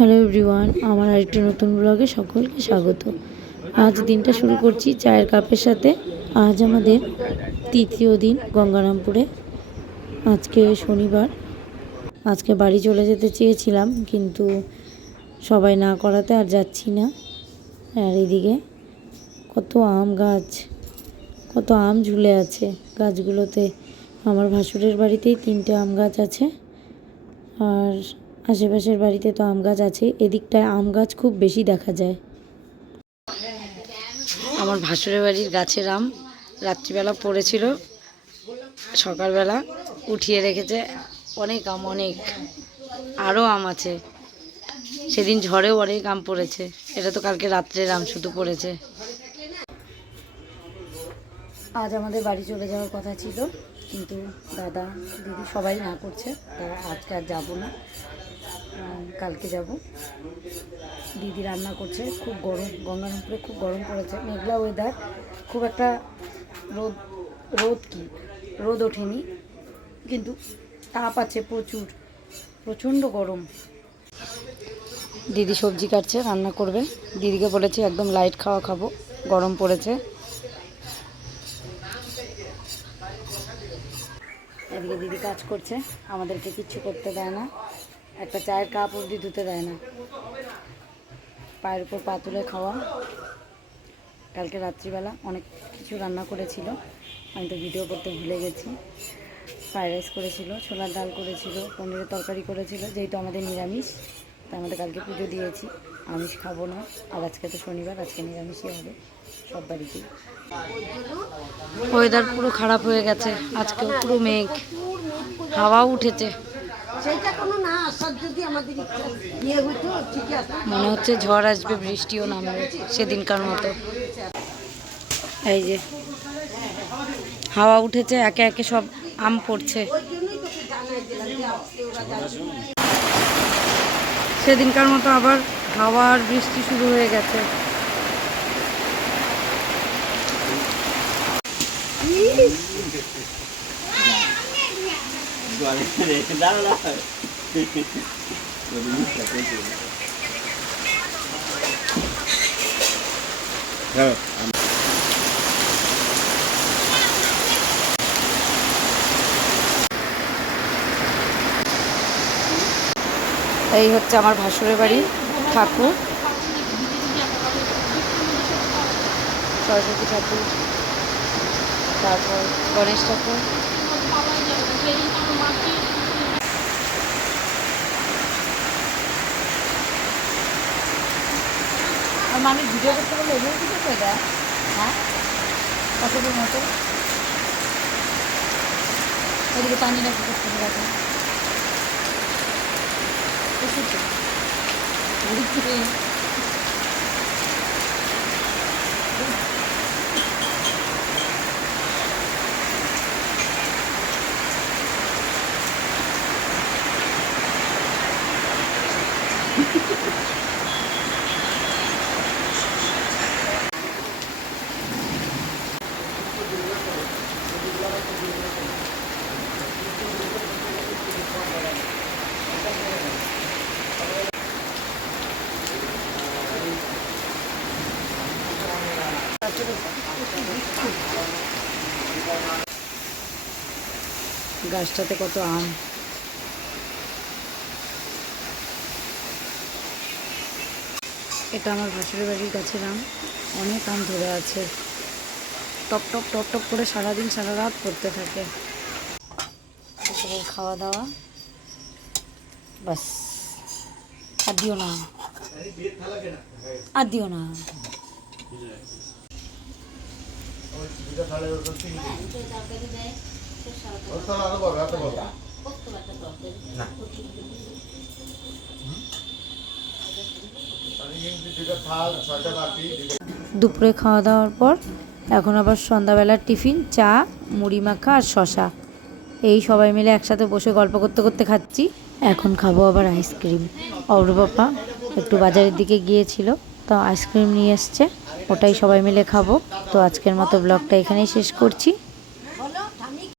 Hello everyone, আমার আরেকটি নতুন ব্লগে সকলকে স্বাগত। আজ দিনটা শুরু করছি চায়ের কাপের সাথে। আজ আমাদের তৃতীয় দিন গঙ্গারামপুরে। আজকে শনিবার। আজকে বাড়ি চলে যেতে চেয়েছিলাম, কিন্তু সবাই না করাতে আর যাচ্ছি না। আর এদিকে কত আম গাছ, কত আম ঝুলে আছে গাছগুলোতে। আমার ভাসুরের বাড়িতেই 3টে আম গাছ আছে, আর আশেপাশের বাড়িতে তো আম গাছ আছে। এদিকটায় আম গাছ খুব বেশি দেখা যায়। আমার ভাসুরের বাড়ির গাছের আম রাত্রিবেলা পড়েছিল, সকালবেলা উঠিয়ে রেখেছে। অনেক আম, অনেক আরও আম আছে। সেদিন ঝড়েও অনেক আম পড়েছে। এটা তো কালকে রাত্রের আম শুধু পড়েছে। আজ আমাদের বাড়ি চলে যাওয়ার কথা ছিল, কিন্তু দাদা দিদি সবাই না করছে। তারা আজকে আর যাবো না, কালকে যাব। দিদি রান্না করছে। খুব গরম, গঙ্গারামপুরে খুব গরম পড়েছে। মেঘলা ওয়েদার, খুব একটা রোদ ওঠেনি, কিন্তু তাপ আছে প্রচুর, প্রচণ্ড গরম। দিদি সবজি কাটছে, রান্না করবে। দিদিকে বলেছি একদম লাইট খাওয়া খাবো, গরম পড়েছে। এদিকে দিদি কাজ করছে, আমাদেরকে কিচ্ছু করতে দেয় না। একটা চায়ের কাপ অবধি ধুতে দেয় না। পায়ের উপর পা তুলে খাওয়া। কালকে রাত্রিবেলা অনেক কিছু রান্না করেছিল, আমি তো ভিডিও করতে ভুলে গেছি। ফ্রাইড রাইস করেছিল, ছোলার ডাল করেছিল, পনিরের তরকারি করেছিল। যেহেতু আমাদের নিরামিষ, তাই আমাদের কালকে পুজো দিয়েছি, আমিষ খাবো না। আর আজকে তো শনিবার, আজকে নিরামিষই হবে সব বাড়িতেই। ওয়েদার পুরো খারাপ হয়ে গেছে, আজকেও পুরো মেঘ, হাওয়াও উঠেছে। মনে হচ্ছে ঝড় আসবে, বৃষ্টিও নামবে সেদিনকার মতো। এই যে হাওয়া উঠেছে, একে একে সব আম পড়ছে। সেদিনকার মতো আবার হাওয়া আর বৃষ্টি শুরু হয়ে গেছে। এই হচ্ছে আমার ভাসুরের বাড়ি ঠাকুর, সরস্বতী ঠাকুর, তারপর গণেশ ঠাকুর। আর মানুষ ভিডিও করতে বললে এভাবে ভিডিও করে দেয়। হ্যাঁ, কতদিন মতো ওদিকে পানি না পুকুর করে রাখে। গাছটাতে কত আম। এটা আমার ভাসুরের বাড়ির গাছের আম, অনেক আম ধরে আছে। টপ টপ টপ টপ করে সারাদিন সারা রাত পড়তে থাকে। খাওয়া দাওয়া বাস। আর দিও না, আর দিও না। দুপুরে খাওয়া দাওয়ার পর এখন আবার সন্ধ্যাবেলার টিফিন, চা, মুড়ি মাখা আর শশা। এই সবাই মিলে একসাথে বসে গল্প করতে করতে খাচ্ছি। এখন খাবো আবার আইসক্রিম। অব্র পাপা একটু বাজারের দিকে গিয়েছিল, তো আইসক্রিম নিয়ে এসছে, ওটাই সবাই মিলে খাবো। তো আজকের মতো ব্লগটা এখানেই শেষ করছি।